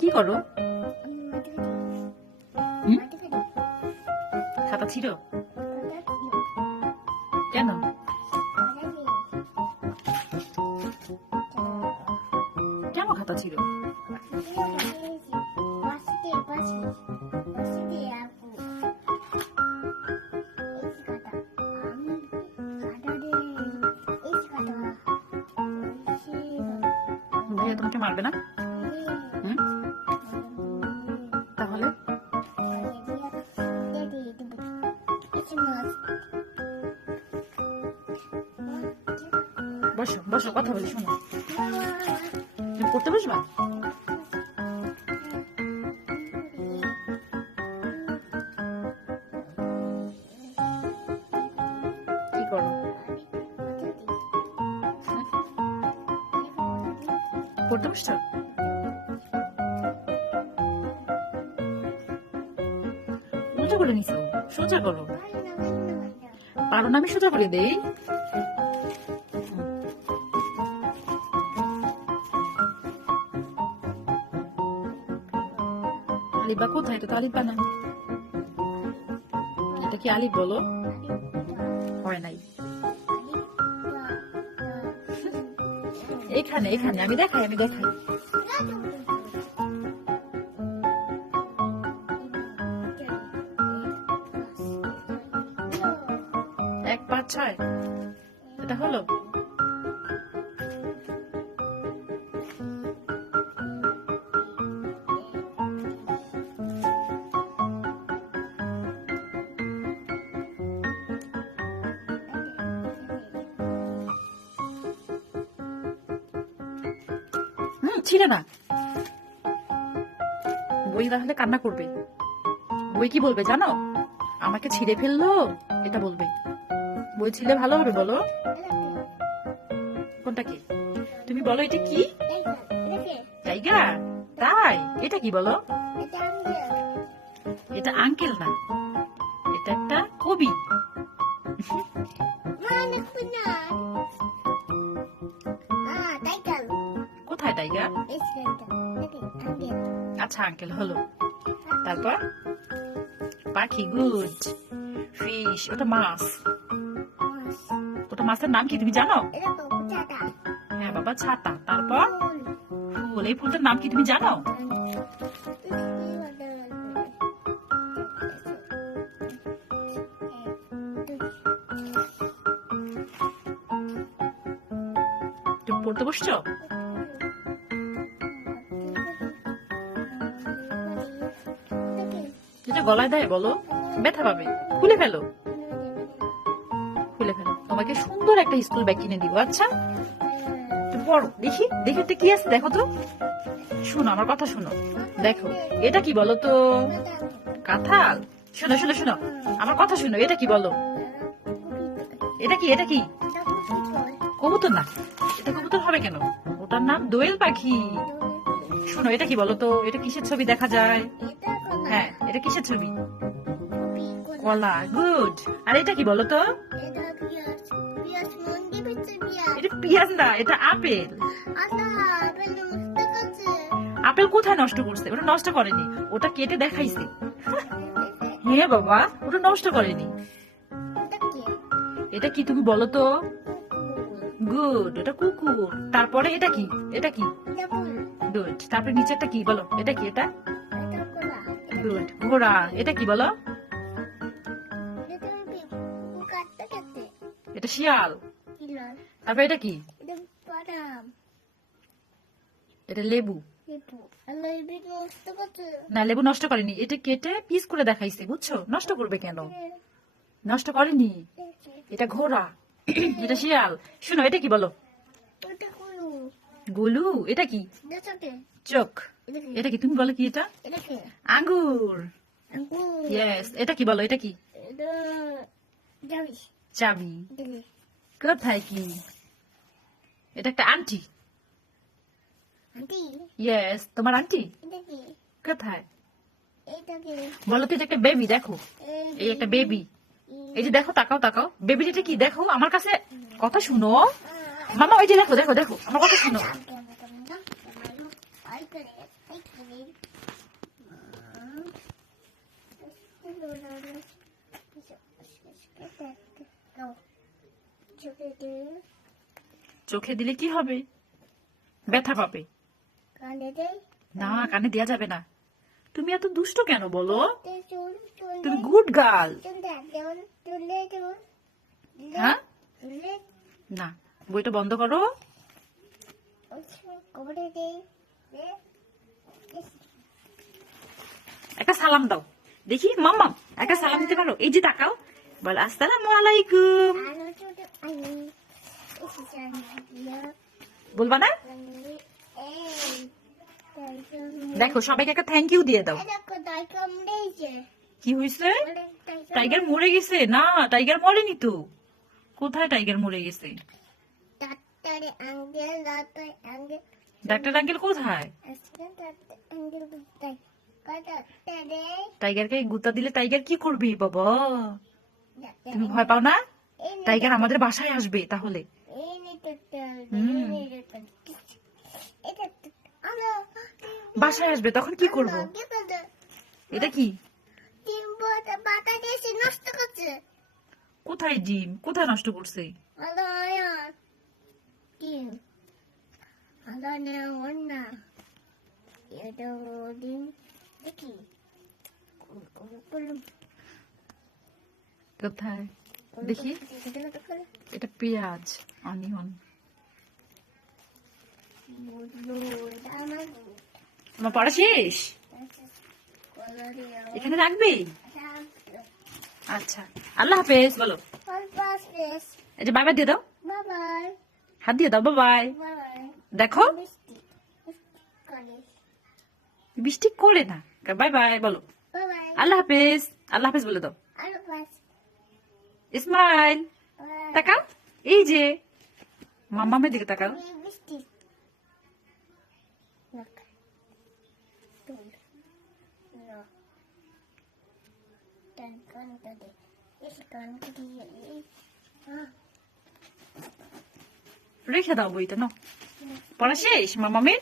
কি করো? খাতা ছিল কেন? কেন খাতা ছিল? ভাইয়া তোমাকে মারবে না? তাহলে বসো বসো, কথা বলি, শোনো। তুমি পড়তে বসবা? কি করো? পড়তে বসছো? উল্টো করে নিছো, সোজা করো। পারো না? আমি সোজা করে দেই। আলিফ বা কোথায়? এটা তো আলিফ বা না। এটা কি আলিফ বলো? হয় নাই। এখানে এখানে আমি দেখাই। এক পাঁচ ছয়, এটা হলো। ছিঁড়ে না। বই তাহলে কান্না করবে। বই কি বলবে জানো? আমাকে ছিঁড়ে ফেললো, এটা বলবে। বই ছিলে ভালো হবে, বলো। কোনটা কি? তুমি বলো, এটা কি? টাইগার? তাই? এটা কি বলো? এটা আঙ্কেল না, এটা একটা কবি। কোথায় টাইগার? আচ্ছা, আঙ্কেল হলো। তারপর পাখি, গুড। ফিশ, ওটা মাছ। ওটা মাছের নাম কি তুমি জানো? হ্যাঁ বাবা, ছাতা। তারপর ফুল, এই ফুলটার নাম কি তুমি জানো? তুমি পড়তে বসছো? এটা গলায় দেয়, বলো। ব্যথা পাবে, খুলে ফেলো। তোমাকে সুন্দর একটা স্কুল ব্যাগ কিনে দিব। আচ্ছা, তুমি পড়ো। দেখি এটা কি আছে, দেখো তো। শোনো, আমার কথা শোনো। দেখো, এটা কি বলো তো? কাঁঠাল। শোনো শোনো শোনো, আমার কথা শোনো। এটা কি বলো? এটা কি? কবুতর না। এটা কবুতর হবে কেন? ওটার নাম দোয়েল পাখি। শোনো, এটা কি বলো তো? এটা কিসের ছবি দেখা যায়? হ্যাঁ, এটা কিসের ছবি? কলা, গুড। আর এটা কি বলো তো? এটা পেঁয়াজ না, এটা আপেল। আপেল কোথায় নষ্ট করছে? ওটা নষ্ট করেনি, ওটা কেটে দেখাইছে। হ্যাঁ বাবা, ওটা নষ্ট করেনি। এটা কি তুমি বলো তো? গুড, এটা কুকুর। তারপরে এটা কি? গুড। তারপরে নিচে একটা কি বলো? এটা কি? এটা গুড, ঘোড়া। এটা কি বলো? এটা শিয়াল। তারপরে এটা কি? এটা লেবু। না, লেবু নষ্ট করেনি, এটা কেটে পিস করে দেখাইছে, বুঝছো? নষ্ট করবে কেন? নষ্ট করেনি। এটা ঘোড়া। এটা শিয়াল। শোনো, এটা কি বলো? গোলু। এটা কি? চোখ। এটা কি? তুমি বলো কি? এটা আঙ্গুর। ইয়েস। এটা কি বলো? এটা কি? চাবি। কোথায় কি? এটা একটা আন্টি। ইয়েস, তোমার আন্টি কোথায়? বলো তো। এটা একটা বেবি, দেখো। এই একটা বেবি। এই যে দেখো, তাকাও। বেবি, এটা কি? দেখো আমার কাছে, কথা শুনো মামা। ওই যে দেখো, আমার কথা শুনো। চোখে দিই, চোখে দিলে কি হবে? ব্যথা পাবে। কানে দেই, না, কানে দেয়া যাবে না। তুমি এত দুষ্ট কেন বলো? চুল চুল তুমি গুড গার্ল। তুলে দেব, হ্যাঁ, তুলে না, বইটা বন্ধ করো। করে দেই। একটা সালাম দাও দেখি। মাম্মা একটা সালাম দিতে পারো? এই যে তাকাও, বল আসসালামু আলাইকুম। আলো ছোট আমি এসেছি বলবা না? দেখো, সবাইকে একটা থ্যাংক ইউ দিয়ে দাও। কি হয়েছে? টাইগার মরে গেছে? না, টাইগার মরেনি তো। কোথায় টাইগার মরে গেছে? ডাক্তার আঙ্কেল কোথায়? টাইগারকে গুতা দিলে টাইগার কি করবে বাবা? তুমি ভয় পাও না? টাইগার আমাদের বাসায় আসবে তাহলে। বাসায় আসবে, তখন কি করব? এটা কি? নষ্ট করছে। কোথায় ডিম? কোথায় নষ্ট করছে? কোথায় দেখি? এটা পেঁয়াজ, অনিয়ন। তোমার পড়া শেষ? এখানে রাখবি? আচ্ছা, আল্লাহ হাফেজ বলো। এই যে বাই বাই দিয়ে দাও, হাত দিয়ে দাও, বাই। দেখো, বৃষ্টি করে না। বাই বাই বলো। আল্লাহ হাফেজ, আল্লাহ হাফেজ বলে দাও। ইসমাইল, তাকাও। এই যে মাম্মামের দিকে তাকাও। রেখে দাও বইটা, নাও। পড়া শেষ মাম্মামের?